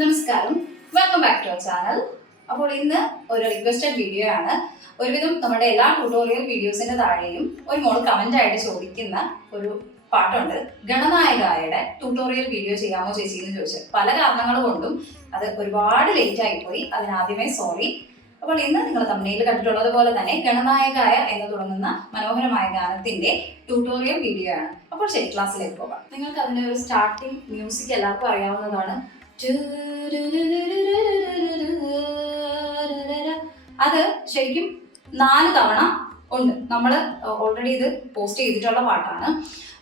നമസ്കാരം, welcome back to our channel. അപ്പോൾ ഇന്ന് ഒരു റിക്വസ്റ്റഡ് വീഡിയോ ആണ്. ഒരുവിധം നമ്മുടെ എല്ലാ ട്യൂട്ടോറിയൽ വീഡിയോസിന്റെ താഴെയും ഒരു മോൾ കമന്റ് ആയിട്ട് ചോദിക്കുന്ന ഒരു പാട്ടുണ്ട്. ഗണനായകയുടെ ട്യൂട്ടോറിയൽ വീഡിയോ ചെയ്യാമോ ചേച്ചി എന്ന് ചോദിച്ചു. പല കാരണങ്ങൾ കൊണ്ടും അത് ഒരുപാട് ലേറ്റ് ആയിപ്പോയി, അതിനാദ്യമേ സോറി. അപ്പോൾ ഇന്ന് നിങ്ങൾ തമിഴിൽ കണ്ടിട്ടുള്ളത് പോലെ തന്നെ ഗണനായകായ എന്ന് തുടങ്ങുന്ന മനോഹരമായ ഗാനത്തിന്റെ ട്യൂട്ടോറിയൽ വീഡിയോ ആണ്. അപ്പോൾ ശരി, ക്ലാസ്സിലേക്ക് പോകാം. നിങ്ങൾക്ക് അതിന്റെ ഒരു സ്റ്റാർട്ടിംഗ് മ്യൂസിക് എല്ലാവർക്കും അറിയാവുന്നതാണ്. അത് ശരിക്കും 4 തവണ ഉണ്ട്. നമ്മൾ ഓൾറെഡി ഇത് പോസ്റ്റ് ചെയ്തിട്ടുള്ള പാട്ടാണ്.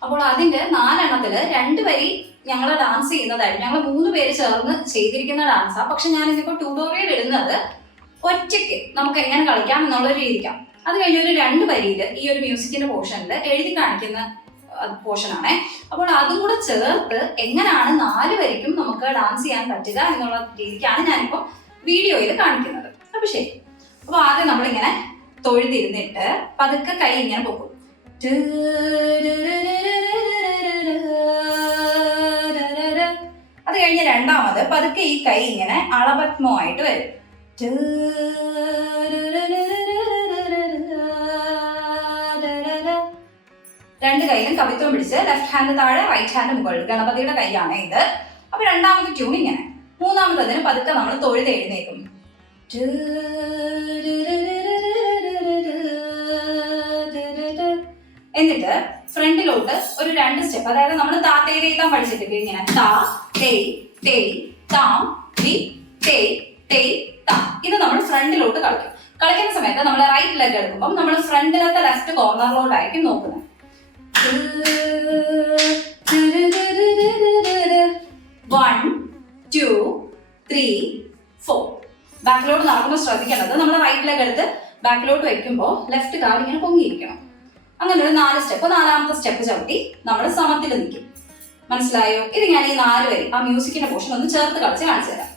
അപ്പോൾ അതിന്റെ 4 എണ്ണത്തില് 2 വരി ഞങ്ങൾ ഡാൻസ് ചെയ്യുന്നതായിരുന്നു. ഞങ്ങൾ 3 പേര് ചേർന്ന് ചെയ്തിരിക്കുന്ന ഡാൻസാണ്. പക്ഷെ ഞാനിതിപ്പോൾ ട്യൂട്ടോറിയൽ ഇടുന്നത് ഒറ്റയ്ക്ക് നമുക്ക് എങ്ങനെ കളിക്കാം എന്നുള്ള രീതിക്കാം. അത് കഴിഞ്ഞ ഒരു 2 വരിയിൽ ഈ ഒരു മ്യൂസിക്കിന്റെ പോർഷനിൽ എഴുതി കാണിക്കുന്ന പോർഷനാണ്. അപ്പോൾ അതും കൂടെ ചേർത്ത് എങ്ങനെയാണ് 4 വരിക്കും നമുക്ക് ഡാൻസ് ചെയ്യാൻ പറ്റുക എന്നുള്ള രീതിക്കാണ് ഞാനിപ്പോൾ വീഡിയോയിൽ കാണിക്കുന്നത്. അപ്പൊ ശരി, അപ്പൊ ആദ്യം നമ്മളിങ്ങനെ തൊഴുതിരുന്നിട്ട് പതുക്കെ കൈ ഇങ്ങനെ പോകും. അത് കഴിഞ്ഞ് രണ്ടാമത് പതുക്കെ ഈ കൈ ഇങ്ങനെ അളപത്മമായിട്ട് വരും. 2 കൈയിലും കവിത്വം പിടിച്ച് ലെഫ്റ്റ് ഹാൻഡ് താഴെ, റൈറ്റ് ഹാൻഡ് മുകളിൽ. ഗണപതിയുടെ കൈയാണ് ഇത്. അപ്പൊ രണ്ടാമത്തെ ട്യൂൺ ഇങ്ങനെ. മൂന്നാമത്തതിന് പതുക്കെ നമ്മൾ തൊഴുത് എഴുന്നേക്കും. എന്നിട്ട് ഫ്രണ്ടിലോട്ട് ഒരു 2 സ്റ്റെപ്പ്, അതായത് നമ്മൾ താത്തേരെഴുതാൻ പഠിച്ചിട്ടില്ലേ, ഇങ്ങനെ താ തേയ് തേയ് താം തി തേയ് തേയ് താം. ഇത് നമ്മൾ ഫ്രണ്ടിലോട്ട് കളിക്കും. കളിക്കുന്ന സമയത്ത് നമ്മൾ റൈറ്റ് ലെഗ് എടുക്കുമ്പോൾ നമ്മൾ ഫ്രണ്ടിലത്തെ ലെഫ്റ്റ് കോർണറിലോട്ടായിരിക്കും നോക്കുന്നത്. 1 2 3 4. ബാക്കിലോട്ട് നടക്കുമ്പോൾ ശ്രദ്ധിക്കേണ്ടത്, നമ്മൾ റൈറ്റ് ലെഗ് എടുത്ത് ബാക്കിലോട്ട് വെക്കുമ്പോൾ ലെഫ്റ്റ് കാൽ ഇങ്ങനെ പൊങ്ങിയിരിക്കണം. അങ്ങനെ ഒരു 4 സ്റ്റെപ്പ്. 4ാമത്തെ സ്റ്റെപ്പ് ചവിട്ടി നമ്മൾ സമത്തിൽ നിൽക്കും. മനസ്സിലായോ? ഇത് ഞാൻ ഈ 4 വരി ആ മ്യൂസിക്കിന്റെ പോർഷൻ ഒന്ന് ചേർത്ത് കളിച്ച് കാണിച്ചു തരാം.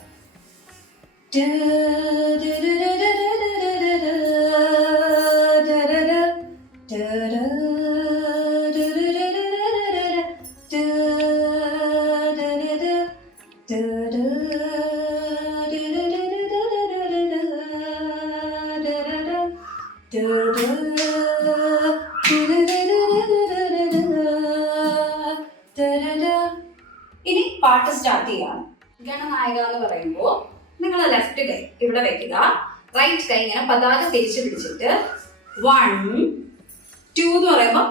ഇനി പാട്ട് സ്റ്റാർട്ട് ചെയ്യാണ്. ഗണനായക എന്ന് പറയുമ്പോൾ നിങ്ങൾ ലെഫ്റ്റ് കൈ ഇവിടെ വെക്കുക, റൈറ്റ് കൈ ഇങ്ങനെ പതാക തിരിച്ചു പിടിച്ചിട്ട് 1 2 എന്ന് പറയുമ്പോൾ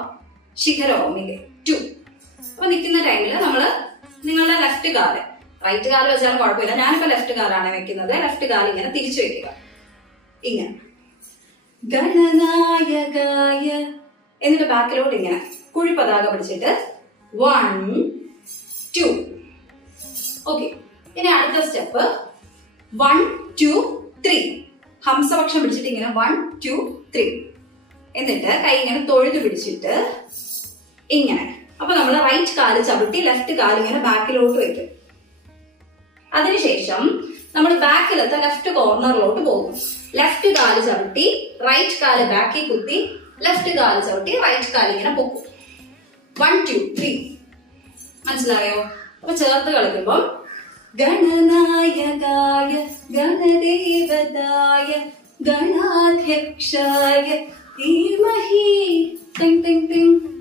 ശിഖരമില്ലേ 2. അപ്പൊ നിൽക്കുന്ന ടൈമിൽ നമ്മൾ നിങ്ങളുടെ ലെഫ്റ്റ് കാല്, റൈറ്റ് കാല് വെച്ചാലും കുഴപ്പമില്ല, ഞാനിപ്പോ ലെഫ്റ്റ് കാലാണ് വെക്കുന്നത്. ലെഫ്റ്റ് കാല് ഇങ്ങനെ തിരിച്ചു വെക്കുക, ഇങ്ങനെ ഗണനായകായ. എന്നിട്ട് ബാക്കിലോട്ട് ഇങ്ങനെ കുഴി പതാക പിടിച്ചിട്ട് 1 2. ഓക്കെ, ഇനി അടുത്ത സ്റ്റെപ്പ് 1 2 3. ഹംസപക്ഷം പിടിച്ചിട്ട് ഇങ്ങനെ 1 2 3. എന്നിട്ട് കൈ ഇങ്ങനെ തൊഴുതു പിടിച്ചിട്ട് ഇങ്ങനെ. അപ്പൊ നമ്മൾ റൈറ്റ് കാല് ചവിട്ടി ലെഫ്റ്റ് കാല് ഇങ്ങനെ ബാക്കിലോട്ട് വെക്കും. അതിനുശേഷം നമ്മൾ ബാക്കിലത്തെ ലെഫ്റ്റ് കോർണറിലോട്ട് പോകും. ലെഫ്റ്റ് കാല് ചവിട്ടി റൈറ്റ് കാല് ബാക്കിൽ കുത്തി, ലെഫ്റ്റ് കാല് ചവിട്ടി റൈറ്റ് കാല് ഇങ്ങനെ പൊക്കും. 1 2 3. മനസ്സിലായോ? അപ്പൊ ചേർത്ത് കളിക്കുമ്പോൾ ഗണനായകായ ഗണദേവതായ ഗണാധ്യക്ഷായ ധീമഹി.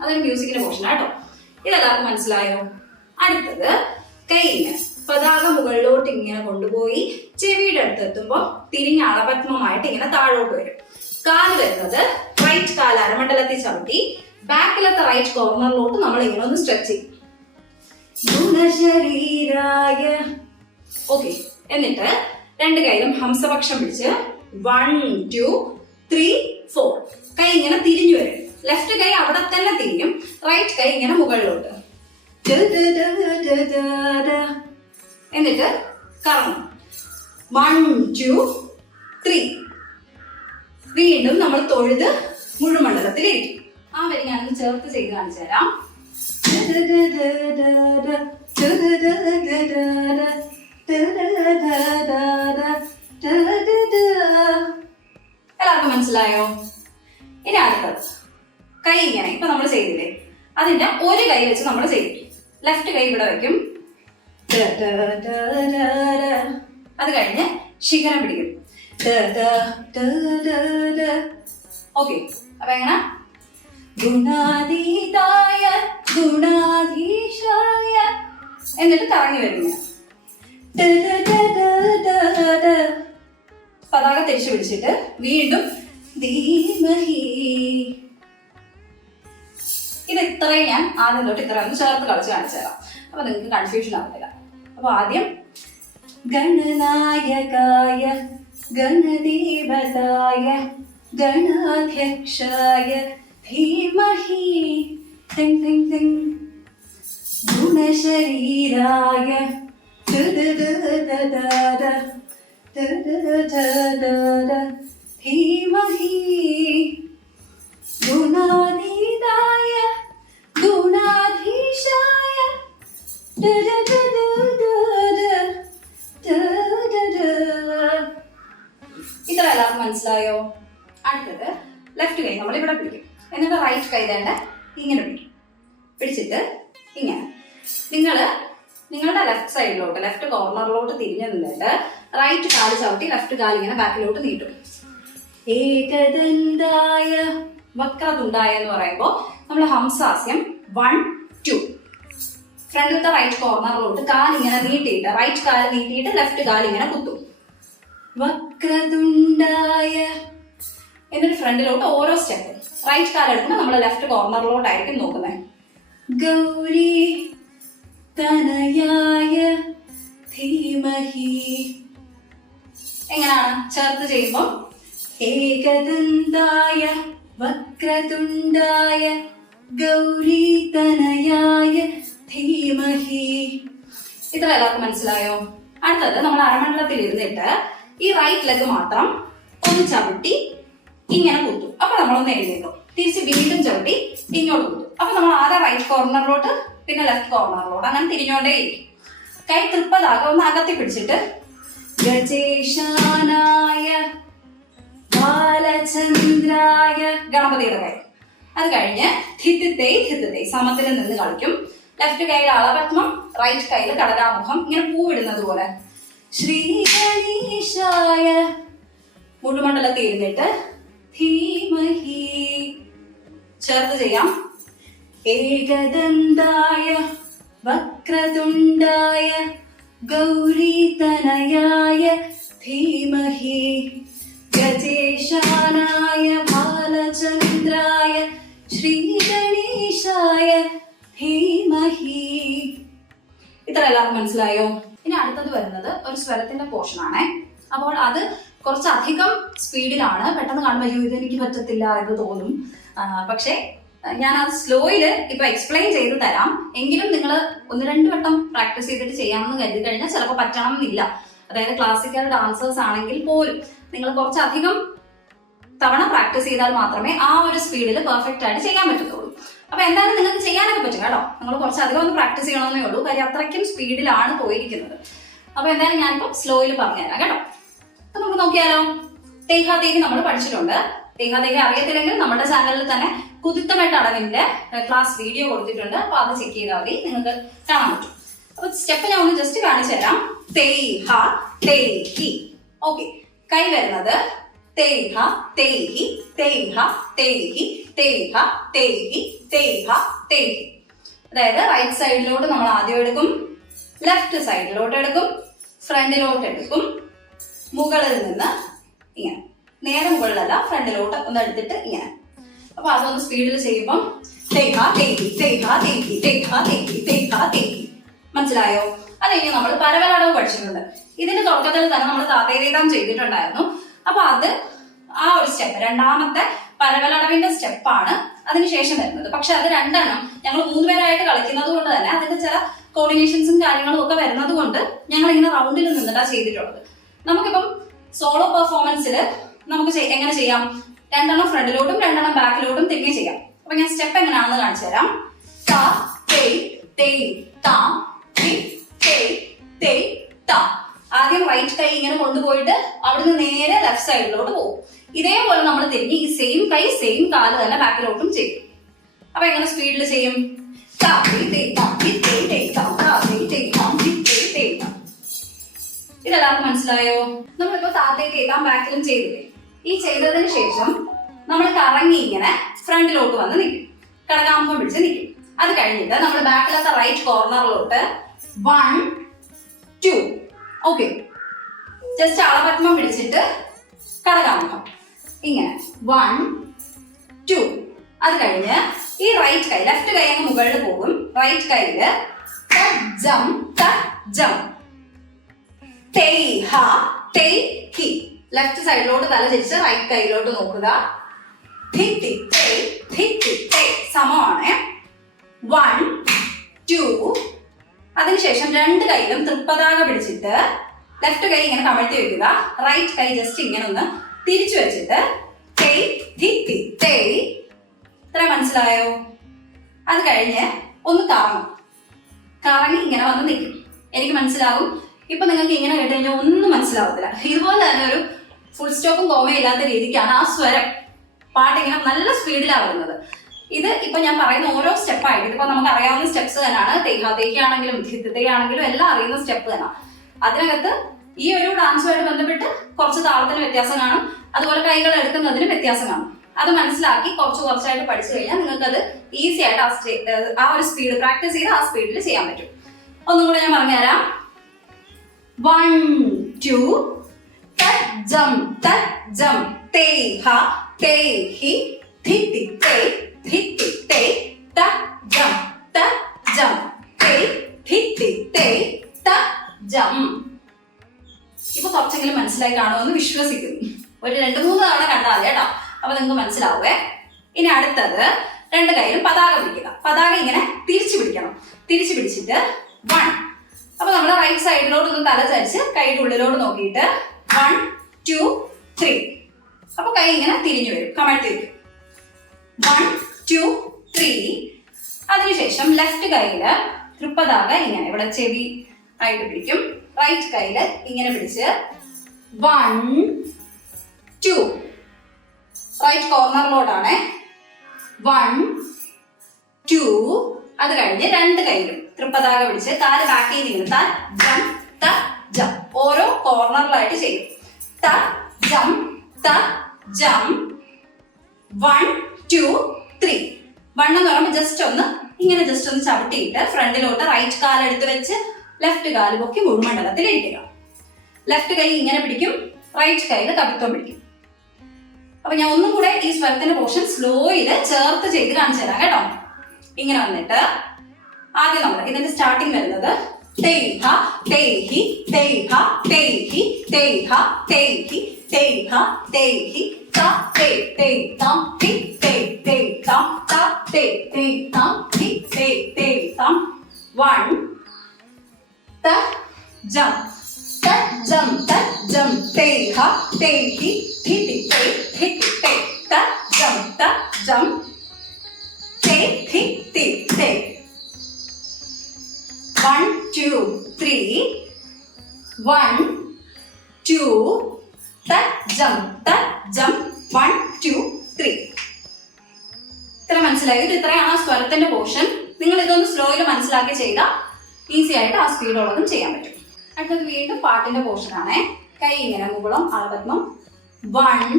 അതൊരു മ്യൂസിക്കിന്റെ പോർഷൻ ആട്ടോ. ഇതെല്ലാവർക്കും മനസ്സിലായോ? അടുത്തത് കൈയിന് പതാക മുകളിലോട്ട് ഇങ്ങനെ കൊണ്ടുപോയി ചെവിയുടെ അടുത്ത് എത്തുമ്പോൾ തിരിഞ്ഞ അളപത്മമായിട്ട് ഇങ്ങനെ താഴോട്ട് വരും. കാല് വരുന്നത് റൈറ്റ് കാല് അരമണ്ഡലത്തിൽ ചവിട്ടി ബാക്കിലത്തെ റൈറ്റ് കോർണറിലോട്ട് നമ്മൾ ഇങ്ങനെ ഒന്ന് സ്ട്രെച്ച് ചെയ്യും. ഗുണശരീരായ. ഓക്കെ, എന്നിട്ട് 2 കൈയിലും ഹംസപക്ഷം പിടിച്ച് 1 2 3 4. കൈ ഇങ്ങനെ തിരിഞ്ഞു വരും. ലെഫ്റ്റ് കൈ അവിടെ തന്നെ തിരിയും, റൈറ്റ് കൈ ഇങ്ങനെ മുകളിലോട്ട്. എന്നിട്ട് കറങ്ങും. 1 2 3. വീണ്ടും നമ്മൾ തൊഴുത് മുഴുമണ്ഡലത്തിലിരിക്കും. ആ വരി ഞാനൊന്ന് ചേർത്ത് ചെയ്ത് കാണിച്ചു തരാം. എല്ലാവർക്കും മനസ്സിലായോ? ഇനി അടുത്തത് കൈ ഇങ്ങനെ ഇപ്പൊ നമ്മൾ ചെയ്തില്ലേ, അതിന്റെ ഒരു കൈ വെച്ച് നമ്മൾ ചെയ്യും. ലെഫ്റ്റ് കൈ ഇവിടെ വെക്കും, അത് കഴിഞ്ഞ് ശിഖരം പിടിക്കും. ഓക്കെ, അപ്പൊ എങ്ങനെ? ഗുണാതീതായ ഗുണാധീശായ എന്നിട്ട് കറങ്ങി വരും. പതാക തിരിച്ചു പിടിച്ചിട്ട് വീണ്ടും ധീമഹി. ഇത് ഇത്രയും ഞാൻ ആദ്യം തൊട്ട് ഇത്ര ഒന്ന് ചേർത്ത് കളിച്ച് കാണിച്ചു തരാം, അപ്പൊ നിങ്ങൾക്ക് കൺഫ്യൂഷൻ ആവത്തില്ല. അപ്പൊ ആദ്യം ഗണനായകായ ഗണദേവതായ ഗണാധ്യക്ഷായ ധീമഹി ഗുണശരീരായ ധീമഹി ഗുണാതീതായ ഗുണാധീശായ. ഇത്ര എല്ലാവർക്കും മനസ്സിലായോ? അടുത്തത് ലെഫ്റ്റ് കൈ നമ്മൾ ഇവിടെ പിടിക്കും, എന്നിട്ട് റൈറ്റ് കൈ വേണ്ട ഇങ്ങനെ പിടിക്കും. പിടിച്ചിട്ട് ഇങ്ങനെ നിങ്ങളുടെ ലെഫ്റ്റ് സൈഡിലോട്ട് ലെഫ്റ്റ് കോർണറിലോട്ട് തിരിഞ്ഞു നിന്നിട്ട് റൈറ്റ് കാല് ചവിട്ടി ലെഫ്റ്റ് കാല് ഇങ്ങനെ ബാക്കിലോട്ട് നീട്ടും. ഏകദന്തായ വക്രതുണ്ടായ എന്ന് പറയുമ്പോൾ നമ്മൾ ഹംസാസ്യം 1 2 ഫ്രണ്ടിലത്തെ റൈറ്റ് കോർണറിലോട്ട് കാലിങ്ങനെ നീട്ടിയിട്ട് റൈറ്റ് കാല് നീട്ടിയിട്ട് ലെഫ്റ്റ് കാല് ഇങ്ങനെ കുത്തും. വക്രതുണ്ടായ എന്നിട്ട് ഫ്രണ്ടിലോട്ട് ഓരോ സ്റ്റെപ്പ് റൈറ്റ് കാല് എടുക്കുമ്പോൾ നമ്മൾ ലെഫ്റ്റ് കോർണറിലോട്ടായിരിക്കും നോക്കുന്നത്. ഗൗരി തനയായ ധീമഹി. എങ്ങനെയാണ് ചേർത്ത് ചെയ്യുമ്പോൾ? ഏകദന്തായ വക്രതുണ്ടായ ഗൗരി തനയായ ധീമഹി. ഇത്ര എല്ലാവർക്കും മനസ്സിലായോ? അടുത്തത് നമ്മൾ അരമണ്ഡലത്തിൽ ഇരുന്നിട്ട് ഈ റൈറ്റ് ലെഗ് മാത്രം ഒന്ന് ചവിട്ടി ഇങ്ങനെ കുത്തും. അപ്പൊ നമ്മളൊന്ന് എഴുന്നേക്കും, തിരിച്ച് വീണ്ടും ചവിട്ടി ഇങ്ങോട്ട് കുത്തും. അപ്പൊ നമ്മൾ ആദ്യം റൈറ്റ് കോർണറിലോട്ട് പിന്നെ ലെഫ്റ്റ് കോർണറിലോട്ട് അങ്ങനെ തിരിഞ്ഞോണ്ടേയിരിക്കും. കൈ തൃപ്പതാകെ ഒന്ന് അകത്തി പിടിച്ചിട്ട് ഗജേശാനായ ബാലചന്ദ്രായ ഗണപതിയുടെ കൈ. അത് കഴിഞ്ഞ് ധിത്തിത്തൈ സമത്തിൽ നിന്ന് കളിക്കും. ലെഫ്റ്റ് കൈയിൽ അളപത്മം, റൈറ്റ് കൈയിൽ കടലാമുഖം, ഇങ്ങനെ പൂവിടുന്നത് പോലെ. ശ്രീ ഗണേശായ മുഴുമണ്ഡലത്തിൽ ഇരുന്നിട്ട് ധീമഹി ചേർത്ത് ചെയ്യാം. ഏകദന്തായ വക്രതുണ്ടായ ഗൗരീതനയായ ധീമഹി ഗജേശാനായ ബാലചന്ദ്രായ ശ്രീഗണേശായ ധീമഹി. ഇത്ര എല്ലാവർക്കും മനസ്സിലായോ? ഇനി അടുത്തത് വരുന്നത് ഒരു സ്വരത്തിന്റെ പോർഷൻ ആണേ. അപ്പോൾ അത് കുറച്ചധികം സ്പീഡിലാണ്. പെട്ടെന്ന് കാണുമ്പോൾ അയ്യോ ഇതെനിക്ക് പറ്റത്തില്ല എന്ന് തോന്നും. പക്ഷേ ഞാൻ അത് സ്ലോയില് ഇപ്പൊ എക്സ്പ്ലെയിൻ ചെയ്ത് തരാം. എങ്കിലും നിങ്ങൾ 1-2 വട്ടം പ്രാക്ടീസ് ചെയ്തിട്ട് ചെയ്യാമെന്ന് കരുതി കഴിഞ്ഞാൽ ചിലപ്പോൾ പറ്റണം എന്നില്ല. അതായത് ക്ലാസിക്കൽ ഡാൻസേഴ്സ് ആണെങ്കിൽ പോലും നിങ്ങൾ കുറച്ചധികം തവണ പ്രാക്ടീസ് ചെയ്താൽ മാത്രമേ ആ ഒരു സ്പീഡിൽ പെർഫെക്റ്റ് ആയിട്ട് ചെയ്യാൻ പറ്റത്തുള്ളൂ. അപ്പൊ എന്തായാലും നിങ്ങൾക്ക് ചെയ്യാനൊക്കെ പറ്റും കേട്ടോ. നിങ്ങൾ കുറച്ചധികം ഒന്ന് പ്രാക്ടീസ് ചെയ്യണമെന്നേ ഉള്ളൂ. കാര്യം അത്രയ്ക്കും സ്പീഡിലാണ് പോയിരിക്കുന്നത്. അപ്പൊ എന്തായാലും ഞാനിപ്പോൾ സ്ലോയിൽ പറഞ്ഞുതരാം കേട്ടോ. അപ്പൊ നമുക്ക് നോക്കിയാലോ. തേഹാതേഹി നമ്മൾ പഠിച്ചിട്ടുണ്ട്. തേഹാതേഹി അറിയത്തില്ലെങ്കിൽ നമ്മുടെ ചാനലിൽ തന്നെ കുതിത്തമെട്ട് അടവിന്റെ ക്ലാസ് വീഡിയോ കൊടുത്തിട്ടുണ്ട്. അപ്പൊ അത് ചെക്ക് ചെയ്താൽ മതി, നിങ്ങൾക്ക് കാണാൻ പറ്റും. അപ്പൊ സ്റ്റെപ്പ് ഞാൻ ഒന്ന് ജസ്റ്റ് കാണിച്ചു തരാം. തേഹ തേഹി. ഓക്കെ, കൈ വരുന്നത് തേഹ തേഹി തേഹ തേഹി തേഹ തേഹി തേഹ തേഹി. അതായത് റൈറ്റ് സൈഡിലോട്ട് നമ്മൾ ആദ്യം എടുക്കും, ലെഫ്റ്റ് സൈഡിലോട്ട് എടുക്കും, ഫ്രണ്ടിലോട്ട് എടുക്കും, മുകളിൽ നിന്ന് ഇങ്ങനെ, നേരെ മുകളിലല്ല ഫ്രണ്ടിലോട്ട് ഒന്ന് എടുത്തിട്ട് ഇങ്ങനെ. അപ്പൊ അതൊന്ന് സ്പീഡിൽ ചെയ്യുമ്പോൾ തേഹ തേഹി തേഹ തേഹി തേഹ തേഹി തേഹ തേഹി. മനസ്സിലായോ? അത് കഴിഞ്ഞ് നമ്മൾ പരവലടവ് പഠിച്ചിട്ടുണ്ട്. ഇതിന്റെ തുടക്കത്തിൽ തന്നെ നമ്മൾ താതേരീതം ചെയ്തിട്ടുണ്ടായിരുന്നു. അപ്പൊ അത് ആ ഒരു സ്റ്റെപ്പ്, രണ്ടാമത്തെ പരവലടവിന്റെ സ്റ്റെപ്പാണ് അതിനുശേഷം വരുന്നത്. പക്ഷെ അത് രണ്ടെണ്ണം ഞങ്ങൾ 3 പേരായിട്ട് കളിക്കുന്നത് കൊണ്ട് തന്നെ അതിന്റെ ചില കോർഡിനേഷൻസും കാര്യങ്ങളും ഒക്കെ വരുന്നത് കൊണ്ട് ഞങ്ങൾ ഇങ്ങനെ റൗണ്ടിൽ നിന്നിട്ടാണ് ചെയ്തിട്ടുള്ളത്. നമുക്കിപ്പം സോളോ പെർഫോമൻസിൽ നമുക്ക് എങ്ങനെ ചെയ്യാം? 2 എണ്ണം ഫ്രണ്ടിലോട്ടും 2 എണ്ണം ബാക്കിലോട്ടും തിരികെ ചെയ്യാം. അപ്പൊ ഞാൻ സ്റ്റെപ്പ് എങ്ങനെയാണെന്ന് കാണിച്ചു തരാം. ത തേയ് തേയ് താം തി തേയ് തേയ് താം. ആദ്യം റൈറ്റ് കൈ ഇങ്ങനെ കൊണ്ടുപോയിട്ട് അവിടുന്ന് നേരെ ലെഫ്റ്റ് സൈഡിലോട്ട് പോകും. ഇതേപോലെ നമ്മൾ തിരിഞ്ഞ് ഈ സെയിം കൈ സെയിം കാല് തന്നെ ബാക്കിലോട്ടും ചെയ്യും. അപ്പൊ എങ്ങനെ സ്പീഡിൽ ചെയ്യും? ഇതെല്ലാവർക്കും മനസ്സിലായോ? നമ്മളിപ്പോ താഴത്തേക്ക് എത്താൻ ബാക്കിലും ചെയ്തില്ലേ? ഈ ചെയ്തതിന് ശേഷം നമ്മൾ കറങ്ങി ഇങ്ങനെ ഫ്രണ്ടിലോട്ട് വന്ന് നിൽക്കും, കടകാമ്പം പിടിച്ച് നിൽക്കും. അത് കഴിഞ്ഞിട്ട് നമ്മൾ ബാക്കിലത്തെ റൈറ്റ് കോർണറിലോട്ട് 1 2 ഓക്കെ, ജസ്റ്റ് അളപത്മം പിടിച്ചിട്ട് കടകാമ്പം ഇങ്ങനെ 1 2. അത് കഴിഞ്ഞ് ഈ റൈറ്റ് കൈ, ലെഫ്റ്റ് കൈ അങ്ങ് മുകളിൽ പോകും. റൈറ്റ് കൈയില് ലെഫ്റ്റ് സൈഡിലോട്ട് തല തിരിച്ച് റൈറ്റ് കൈയിലോട്ട് നോക്കുക. സമമാണ്. 1 2. അതിനുശേഷം രണ്ട് കൈയിലും തൃപ്പതാക പിടിച്ചിട്ട് ലെഫ്റ്റ് കൈ ഇങ്ങനെ കമഴ്ത്തി വെക്കുക. റൈറ്റ് കൈ ജസ്റ്റ് ഇങ്ങനെ ഒന്ന് തിരിച്ചു വെച്ചിട്ട് ഇത്ര മനസ്സിലായോ? അത് കഴിഞ്ഞ് ഒന്ന് കറങ്ങി ഇങ്ങനെ വന്ന് നിൽക്കും. എനിക്ക് മനസ്സിലാവും. ഇപ്പൊ നിങ്ങൾക്ക് ഇങ്ങനെ കേട്ട് കഴിഞ്ഞാൽ ഒന്നും മനസ്സിലാവത്തില്ല. ഇതുപോലെ തന്നെ ഒരു ഫുൾ സ്റ്റോപ്പും കോമയും ഇല്ലാത്ത രീതിക്കാണ് ആ സ്വരം. പാട്ട് ഇങ്ങനെ നല്ല സ്പീഡിലാണ് വരുന്നത്. ഇത് ഇപ്പൊ ഞാൻ പറയുന്ന ഓരോ സ്റ്റെപ്പായിട്ട്, ഇതിപ്പോ നമുക്ക് അറിയാവുന്ന സ്റ്റെപ്സ് തന്നെയാണ്. തേഹാണെങ്കിലും ധിത്തയാണെങ്കിലും എല്ലാം അറിയുന്ന സ്റ്റെപ്പ് തന്നെ. അതിനകത്ത് ഈ ഒരു ഡാൻസുമായിട്ട് ബന്ധപ്പെട്ട് കുറച്ച് താളത്തിന് വ്യത്യാസം കാണും, അതുപോലെ കൈകൾ എടുക്കുന്നതിന് വ്യത്യാസം കാണും. അത് മനസ്സിലാക്കി കുറച്ചായിട്ട് പഠിച്ചു കഴിഞ്ഞാൽ നിങ്ങൾക്കത് ഈസി ആയിട്ട് ആ ഒരു സ്പീഡ് പ്രാക്ടീസ് ചെയ്ത് ആ സ്പീഡിൽ ചെയ്യാൻ പറ്റും. ഒന്നും കൂടെ ഞാൻ പറഞ്ഞുതരാം. 1 2 ഇപ്പൊ കുറച്ചെങ്കിലും മനസ്സിലായി കാണുമെന്ന് വിശ്വസിക്കുന്നു. ഒരു 2-3 തവണ കണ്ടാൽ കേട്ടോ, അപ്പൊ നിങ്ങൾക്ക് മനസ്സിലാവേ. ഇനി അടുത്തത് രണ്ട് കൈയിലും പതാക പിടിക്കുക. പതാക ഇങ്ങനെ തിരിച്ചു പിടിക്കണം. തിരിച്ചു പിടിച്ചിട്ട് 1. അപ്പൊ നമ്മൾ റൈറ്റ് സൈഡിലോട്ട് ഒന്ന് തല ചരിച്ച് കൈയുടെ ഉള്ളിലോട്ട് നോക്കിയിട്ട് 1 2 3. അപ്പൊ കൈ ഇങ്ങനെ തിരിഞ്ഞു വരും, കമഴ്ത്തി വയ്ക്കും. 1 2 3. അതിനുശേഷം ലെഫ്റ്റ് കൈയില് തൃപ്പതാക ഇങ്ങനെ ഇവിടെ ചെവി ആയിട്ട് പിടിക്കും. റൈറ്റ് കൈയില് ഇങ്ങനെ പിടിച്ച് 1 2. റൈറ്റ് കോർണറിലോട്ടാണ്. 1 2. അത് കഴിഞ്ഞ് രണ്ട് കൈയിലും തൃപ്പതാക പിടിച്ച് കാല് ബാക്ക് ചെയ്ത് ഓരോ കോർണറിലായിട്ട് ചെയ്യും. ജം 1 2 3. 1 എന്ന് പറയുമ്പോൾ ജസ്റ്റ് ഒന്ന് ചവിട്ടിയിട്ട് ഫ്രണ്ടിലോട്ട് റൈറ്റ് കാലെടുത്ത് വെച്ച് ലെഫ്റ്റ് കാല് പൊക്കി മുഴുമണ്ഡലത്തിൽ ഇരിക്കുക. ലെഫ്റ്റ് കൈ ഇങ്ങനെ പിടിക്കും, റൈറ്റ് കൈയിൽ കവിത്വം പിടിക്കും. അപ്പൊ ഞാൻ ഒന്നും കൂടെ ഈ സ്വരത്തിന്റെ പോർഷൻ സ്ലോയില് ചേർത്ത് ചെയ്ത് കാണിച്ചു തരാം കേട്ടോ. ഇങ്ങനെ വന്നിട്ട് ആദ്യം നമ്മൾ ഇതിന്റെ സ്റ്റാർട്ടിങ് വരുന്നത് One, two, three. 1 2 jump 1 2 3. ഇത്ര മനസ്സിലായി? ഇത് ഇത്രയാണ് ആ സ്വരത്തിന്റെ പോർഷൻ. നിങ്ങൾ ഇതൊന്ന് സ്ലോയിൽ മനസ്സിലാക്കി ചെയ്താൽ ഈസി ആയിട്ട് ആ സ്പീഡുള്ളതും ചെയ്യാൻ പറ്റും. അടുത്തത് വീണ്ടും പാട്ടിന്റെ പോർഷൻ ആണേ. കൈ ഇങ്ങനെ മുകുളം അളപത്മം 1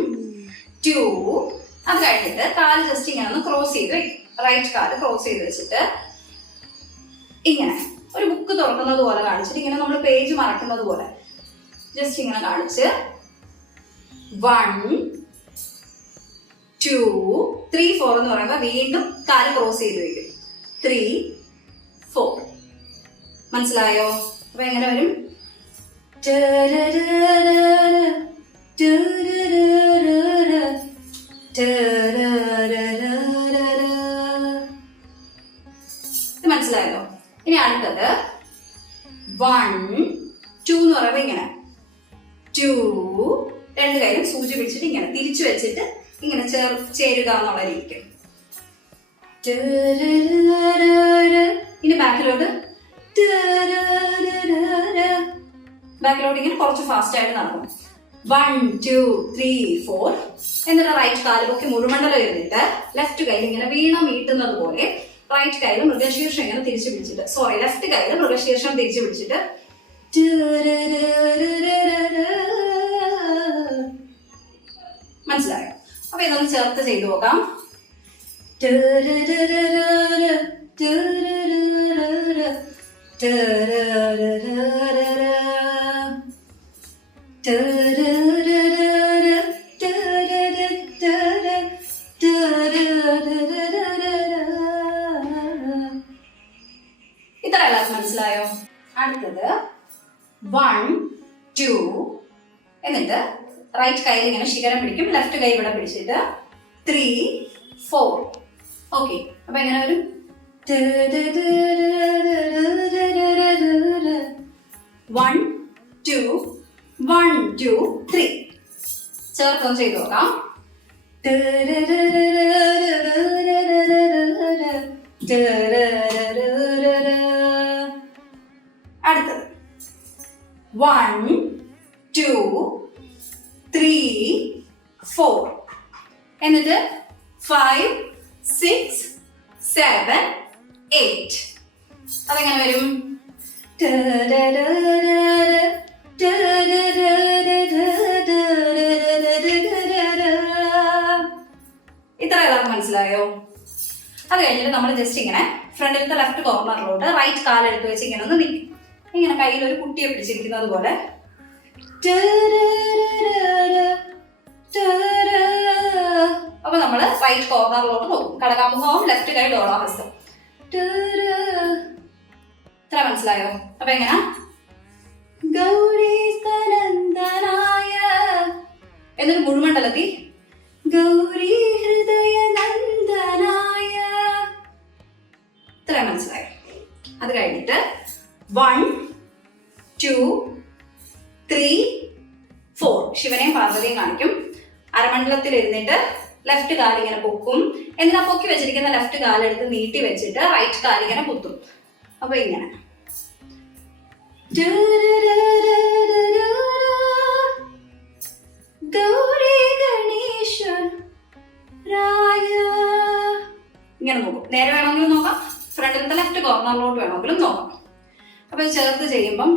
2. അത് കഴിഞ്ഞിട്ട് കാല് ജസ്റ്റ് ഇങ്ങനെ ഒന്ന് ക്രോസ് ചെയ്ത് വെക്കും. റൈറ്റ് കാല് ക്രോസ് ചെയ്ത് വെച്ചിട്ട് ഇങ്ങനെ ഒരു ബുക്ക് തുറക്കുന്നത് പോലെ കാണിച്ചിട്ട് ഇങ്ങനെ നമ്മൾ പേജ് മറക്കുന്നത് പോലെ ജസ്റ്റ് ഇങ്ങനെ കാണിച്ച് 1 2 3 4 എന്ന് പറയുമ്പോൾ വീണ്ടും കാല് ക്രോസ് ചെയ്ത് വെക്കും. 3 4. മനസ്സിലായോ? അപ്പൊ എങ്ങനെ വരും? ഇത് മനസ്സിലായല്ലോ? ഇനി അടുത്തത് 1 2 എന്ന് പറയുമ്പോ ഇങ്ങനെ 2 രണ്ട് കൈയും സൂചി പിടിച്ചിട്ട് ഇങ്ങനെ തിരിച്ചു വെച്ചിട്ട് ഇങ്ങനെ ചേരുക എന്നുള്ള രീതിക്ക്. ഇനി ബാക്കിലോട്ട് ഇങ്ങനെ കുറച്ച് ഫാസ്റ്റ് ആയിട്ട് നടക്കും. 1 2 3 4. എന്നിട്ട് റൈറ്റ് കാല് പൊക്കി മുഴുമണ്ഡലം ഇരുന്നിട്ട് ലെഫ്റ്റ് കയ്യിൽ ഇങ്ങനെ വീണം മീട്ടുന്നത് പോലെ റൈറ്റ് കയ്യിൽ മൃഗശീർഷം ഇങ്ങനെ തിരിച്ചു പിടിച്ചിട്ട് ലെഫ്റ്റ് കയ്യിൽ മൃഗശീർഷം തിരിച്ചു പിടിച്ചിട്ട് ചേർത്ത് ചെയ്തു നോക്കാം. ഇത്ര എല്ലാവർക്കും മനസ്സിലായോ? അടുത്തത് 1 2 എന്നിട്ട് റൈറ്റ് കൈയിൽ ഇങ്ങനെ ശിഖരം പിടിക്കും, ലെഫ്റ്റ് കൈ ഇവിടെ പിടിച്ചിട്ട് 3 4. ഓക്കെ, അപ്പൊ എങ്ങനെ വരും? 1 2 1 2 3. ചേർത്തൊന്ന് ചെയ്ത് നോക്കാം. അടുത്തത് 1 2 3 4 എന്നിട്ട് 5 6 7 8. അതെങ്ങനെ വരും? ഇത്ര എല്ലാവർക്കും മനസ്സിലായോ? അത് കഴിഞ്ഞിട്ട് നമ്മൾ ജസ്റ്റ് ഇങ്ങനെ ഫ്രണ്ടിലത്തെ ലെഫ്റ്റ് കോർണറിലോട്ട് റൈറ്റ് കാലെടുത്ത് വെച്ച് ഇങ്ങനെ ഒന്ന് നിൽക്കും. ഇങ്ങനെ കയ്യിൽ ഒരു കുട്ടിയെ പിടിച്ചിരിക്കുന്നത് പോലെ. അപ്പൊ നമ്മൾ റൈറ്റ് കോർണറിലോട്ട് നോക്കും. കടകാമുഖവും ലെഫ്റ്റ് കൈ ഡോളാഹസ്തം. ഇത്ര മനസ്സിലായോ? അപ്പൊ എങ്ങനെ? ഗൗരി സ്തനന്ദനായ എന്നൊരു മുഴുമണ്ഡലത്തിൽ ഗൗരി ഹൃദയ നന്ദനായ. ഇത്ര മനസ്സിലായോ? അത് കഴിഞ്ഞിട്ട് 1 2 3 4 ശിവനെയും പാർവതിയും കാണിക്കും. അരമണ്ഡലത്തിൽ ഇരുന്നിട്ട് ലെഫ്റ്റ് കാലിങ്ങനെ പൊക്കും. എന്നിട്ട് പൊക്കി വെച്ചിരിക്കുന്ന ലെഫ്റ്റ് കാലെടുത്ത് നീട്ടി വെച്ചിട്ട് റൈറ്റ് കാലിങ്ങനെ കുത്തും. അപ്പൊ ഇങ്ങനെ ഗൗരി ഗണേശ്വര രായ. ഇങ്ങനെ നോക്കും. നേരെ വേണമെങ്കിലും നോക്കാം, ഫ്രണ്ടിലത്തെ ലെഫ്റ്റ് കോർണറിലോട്ട് വേണമെങ്കിലും നോക്കാം. അപ്പൊ ചേർത്ത് ചെയ്യുമ്പം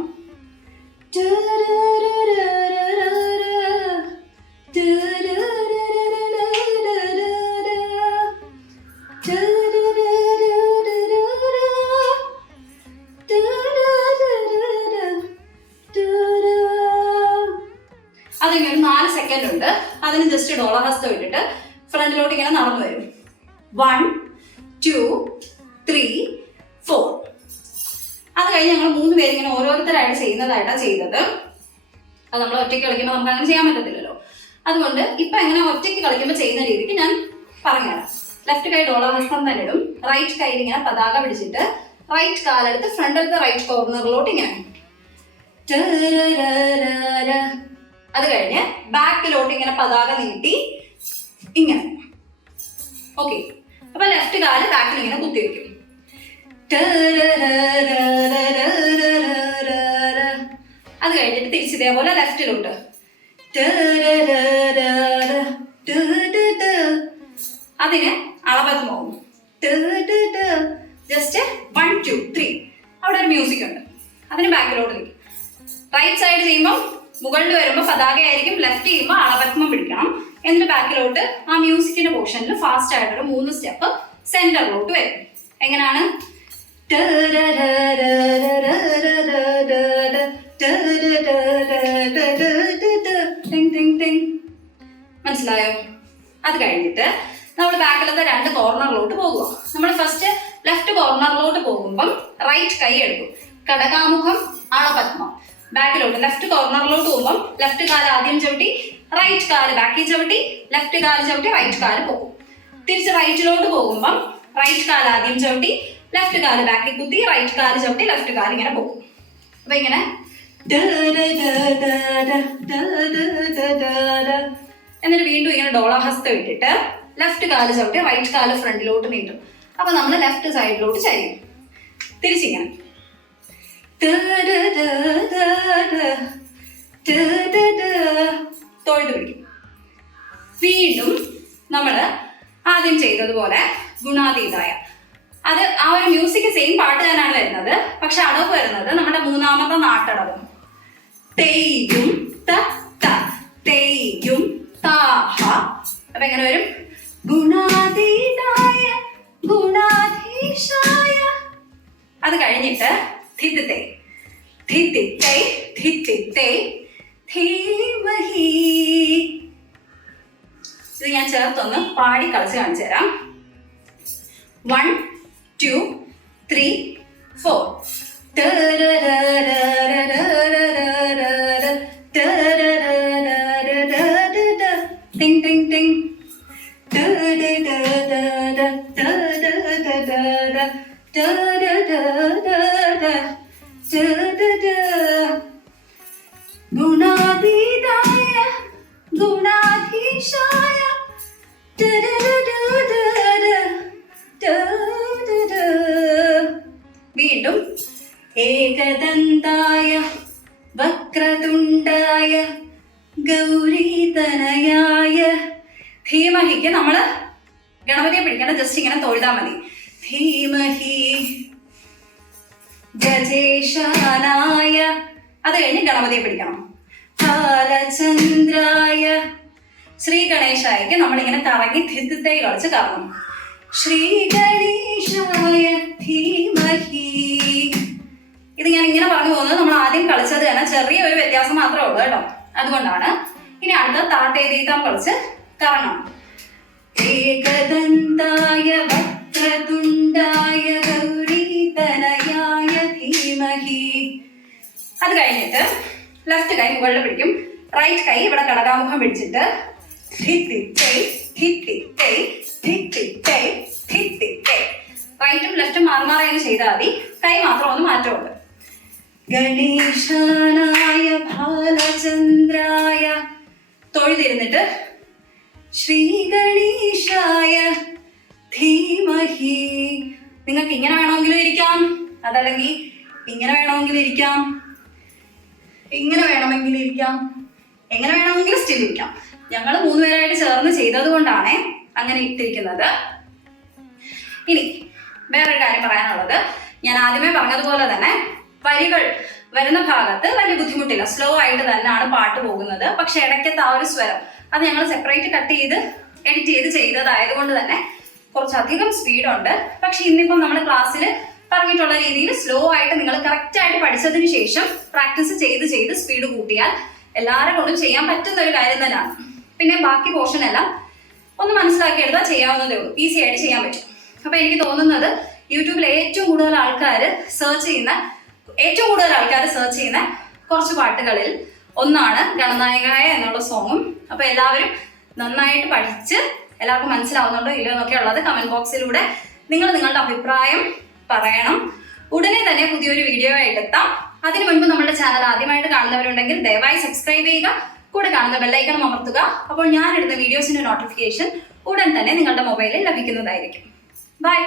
അതിങ്ങനെ 4 സെക്കൻഡ് ഉണ്ട്. അതിന് ജസ്റ്റ് ഡോളഹസ്തം ഇട്ടിട്ട് ഫ്രണ്ടിലോട്ട് ഇങ്ങനെ നടന്നു വരും. 1 2 3 4. അത് കഴിഞ്ഞ് ഞങ്ങൾ 3 പേര് ഇങ്ങനെ ഓരോരുത്തരായിട്ട് ചെയ്യുന്നതായിട്ടാണ് ചെയ്തത്. അത് നമ്മൾ ഒറ്റയ്ക്ക് കളിക്കുമ്പോൾ നമുക്ക് അങ്ങനെ ചെയ്യാൻ പറ്റത്തില്ലല്ലോ. അതുകൊണ്ട് ഇപ്പൊ എങ്ങനെ ഒറ്റയ്ക്ക് കളിക്കുമ്പോൾ ചെയ്യുന്ന രീതിക്ക് ഞാൻ പറഞ്ഞുതരാം. ലെഫ്റ്റ് കൈ ഡോളഹസ്തം തന്നെ ഇടും. റൈറ്റ് കൈയിൽ ഇങ്ങനെ പതാക പിടിച്ചിട്ട് റൈറ്റ് കാലെടുത്ത് ഫ്രണ്ടിലത്തെ റൈറ്റ് കോർണറിലോട്ട് ഇങ്ങനെ. അത് കഴിഞ്ഞ് ബാക്കിലോട്ട് ഇങ്ങനെ പതാക നീട്ടി ഇങ്ങനെ. ഓക്കെ, അപ്പൊ ലെഫ്റ്റ് കാല് ബാക്കിൽ ഇങ്ങനെ കുത്തിവെക്കും. അത് കഴിഞ്ഞിട്ട് തിരിച്ചിതേപോലെ ലെഫ്റ്റിലോട്ട്. അതിന് അളപത്മാവും. ജസ്റ്റ് 1 2 3. അവിടെ ഒരു മ്യൂസിക് ഉണ്ട്, അതിന് ബാക്കിലോട്ട് നിൽക്കും. റൈറ്റ് സൈഡ് ചെയ്യുമ്പോൾ മുകളിൽ വരുമ്പോൾ പതാക ആയിരിക്കും, ലെഫ്റ്റ് ചെയ്യുമ്പോൾ അളപത്മം പിടിക്കണം. എന്നിട്ട് ബാക്കിലോട്ട് ആ മ്യൂസിക്കിന്റെ പോർഷനിൽ ഫാസ്റ്റ് ആയിട്ടൊരു 3 സ്റ്റെപ്പ് സെന്ററിലോട്ട് വരും. എങ്ങനെയാണ്? മനസ്സിലായോ? അത് കഴിഞ്ഞിട്ട് നമ്മൾ ബാക്കിലത്തെ 2 കോർണറിലോട്ട് പോകുക. നമ്മൾ ഫസ്റ്റ് ലെഫ്റ്റ് കോർണറിലോട്ട് പോകുമ്പം റൈറ്റ് കൈ എടുക്കും. കടകാമുഖം അളപത്മം. ബാക്കിലോട്ട് ലെഫ്റ്റ് കോർണറിലോട്ട് പോകുമ്പം ലെഫ്റ്റ് കാല് ആദ്യം ചവിട്ടി റൈറ്റ് കാല് ബാക്കിൽ ചവിട്ടി ലെഫ്റ്റ് കാല് ചവിട്ടി റൈറ്റ് കാല് പോകും. തിരിച്ച് റൈറ്റിലോട്ട് പോകുമ്പം റൈറ്റ് കാല് ആദ്യം ചവിട്ടി ലെഫ്റ്റ് കാല് ബാക്കിൽ കുത്തി റൈറ്റ് കാല് ചവിട്ടി ലെഫ്റ്റ് കാല് ഇങ്ങനെ പോകും. അപ്പൊ ഇങ്ങനെ എന്നിട്ട് വീണ്ടും ഇങ്ങനെ ഡോളഹസ്തം ഇട്ടിട്ട് ലെഫ്റ്റ് കാല് ചവിട്ടി റൈറ്റ് കാല് ഫ്രണ്ടിലോട്ട് നീട്ടും. അപ്പൊ നമ്മൾ ലെഫ്റ്റ് സൈഡിലോട്ട് ചരിയും. തിരിച്ചിങ്ങനെ തൊഴുത് പിടിക്കും. വീണ്ടും നമ്മൾ ആദ്യം ചെയ്തതുപോലെ ഗുണാതീതായ. അത് ആ ഒരു മ്യൂസിക് സെയിം പാട്ട് തന്നെയാണ് വരുന്നത്, പക്ഷെ അടവ് വരുന്നത് നമ്മുടെ 3ാമത്തെ നാട്ടടവ്. തെയ്യും ത തെയ്യും താഹ. അപ്പൊ എങ്ങനെ വരും? കഴിഞ്ഞിട്ട് ധിത്തിത്തേ ധിത്തിത്തേ ധിത്തിത്തേ ധീമഹി. ഇത് ഞാൻ ചേർത്തൊന്ന് പാടി കളിച്ച് കാണിച്ചു തരാം. 1 2 3 4. ടിങ് ടിങ് ടിങ്. ഗുണാതീതായ ഗുണാധീശായ വീണ്ടും ഏകദന്തായ വക്രതുണ്ടായ ഗൗരീതനയായ. ധീമഹിക്ക് നമ്മൾ ഗണപതിയെ പിടിക്കണം, ജസ്റ്റ് ഇങ്ങനെ തൊഴുതാൽ മതി. ധീമഹി ഗജേശാനായ. അത് കഴിഞ്ഞ് ഗണപതിയെ പിടിക്കണം. ബാലചന്ദ്രായ. ശ്രീ ഗണേശായക്ക് നമ്മളിങ്ങനെ കറങ്ങി ധിത്തിത്തൈ കളിച്ച് കറങ്ങും. ശ്രീ ഗണേശായ ധീമഹി. ഇത് ഞാൻ ഇങ്ങനെ പറഞ്ഞു പോകുന്നത് നമ്മൾ ആദ്യം കളിച്ചത് തന്നെ ചെറിയൊരു വ്യത്യാസം മാത്രമേ ഉള്ളൂ കേട്ടോ, അതുകൊണ്ടാണ്. ഇനി അടുത്ത താത്തേതീതാം കളിച്ച് കറങ്ങണം. ഏകദന്തായ വക്രതുണ്ടായ ഗൗരീതനയായ ധീമഹി. അത് കഴിഞ്ഞിട്ട് ലെഫ്റ്റ് കൈ മുകളിൽ പിടിക്കും, റൈറ്റ് കൈ ഇവിടെ കടകാമുഖം പിടിച്ചിട്ട് റൈറ്റും ലെഫ്റ്റും മാറി മാറി അങ്ങനെ ചെയ്താൽ മതി. കൈ മാത്രം ഒന്ന് മാറ്റമുണ്ട്. ഗണേശാനായ ബാലചന്ദ്രായ. തൊഴുതിരുന്നിട്ട് ശ്രീ ഗണേശായ ധീമഹി. നിങ്ങൾക്ക് ഇങ്ങനെ വേണമെങ്കിലും ഇരിക്കാം, അതല്ലെങ്കിൽ ഇങ്ങനെ വേണമെങ്കിലും ഇരിക്കാം, ഇങ്ങനെ വേണമെങ്കിലും ഇരിക്കാം, എങ്ങനെ വേണമെങ്കിലും സ്റ്റിൽ ഇരിക്കാം. ഞങ്ങൾ 3 പേരായിട്ട് ചേർന്ന് ചെയ്തത് കൊണ്ടാണ് അങ്ങനെ ഇട്ടിരിക്കുന്നത്. ഇനി വേറൊരു കാര്യം പറയാനുള്ളത്, ഞാൻ ആദ്യമേ പറഞ്ഞതുപോലെ തന്നെ വരികൾ വരുന്ന ഭാഗത്ത് വലിയ ബുദ്ധിമുട്ടില്ല, സ്ലോ ആയിട്ട് തന്നെയാണ് പാട്ട് പോകുന്നത്. പക്ഷെ ഇടയ്ക്കത്തെ ആ ഒരു സ്വരം അത് ഞങ്ങൾ സെപ്പറേറ്റ് കട്ട് ചെയ്ത് എഡിറ്റ് ചെയ്തതായതുകൊണ്ട് തന്നെ കുറച്ചധികം സ്പീഡുണ്ട്. പക്ഷെ ഇന്നിപ്പം നമ്മൾ ക്ലാസ്സിൽ പറഞ്ഞിട്ടുള്ള രീതിയിൽ സ്ലോ ആയിട്ട് നിങ്ങൾ കറക്റ്റ് ആയിട്ട് പഠിച്ചതിന് ശേഷം പ്രാക്ടീസ് ചെയ്ത് സ്പീഡ് കൂട്ടിയാൽ എല്ലാവരെ കൊണ്ടും ചെയ്യാൻ പറ്റുന്ന ഒരു കാര്യം തന്നെയാണ്. പിന്നെ ബാക്കി പോർഷൻ എല്ലാം ഒന്ന് മനസ്സിലാക്കി എടുത്താൽ ചെയ്യാവുന്നതേ ഉള്ളൂ, ഈസി ആയിട്ട് ചെയ്യാൻ പറ്റും. അപ്പൊ എനിക്ക് തോന്നുന്നത് യൂട്യൂബിൽ ഏറ്റവും കൂടുതൽ ആൾക്കാർ സെർച്ച് ചെയ്യുന്ന കുറച്ച് പാട്ടുകളിൽ ഒന്നാണ് ഗണനായകായ എന്നുള്ള സോങ്ങും. അപ്പൊ എല്ലാവരും നന്നായിട്ട് പഠിച്ച് എല്ലാവർക്കും മനസ്സിലാവുന്നുണ്ടോ ഇല്ലയോ എന്നൊക്കെ ഉള്ളത് കമന്റ് ബോക്സിലൂടെ നിങ്ങൾ നിങ്ങളുടെ അഭിപ്രായം പറയണം. ഉടനെ തന്നെ പുതിയൊരു വീഡിയോ ആയിട്ട് എത്താം. അതിനു മുൻപ് നമ്മുടെ ചാനൽ ആദ്യമായിട്ട് കാണുന്നവരുണ്ടെങ്കിൽ ദയവായി സബ്സ്ക്രൈബ് ചെയ്യുക, കൂടെ കാണുന്ന ബെല്ലൈക്കൺ അമർത്തുക. അപ്പോൾ ഞാൻ ഇടുന്ന വീഡിയോസിന്റെ നോട്ടിഫിക്കേഷൻ ഉടൻ തന്നെ നിങ്ങളുടെ മൊബൈലിൽ ലഭിക്കുന്നതായിരിക്കും. ബൈ.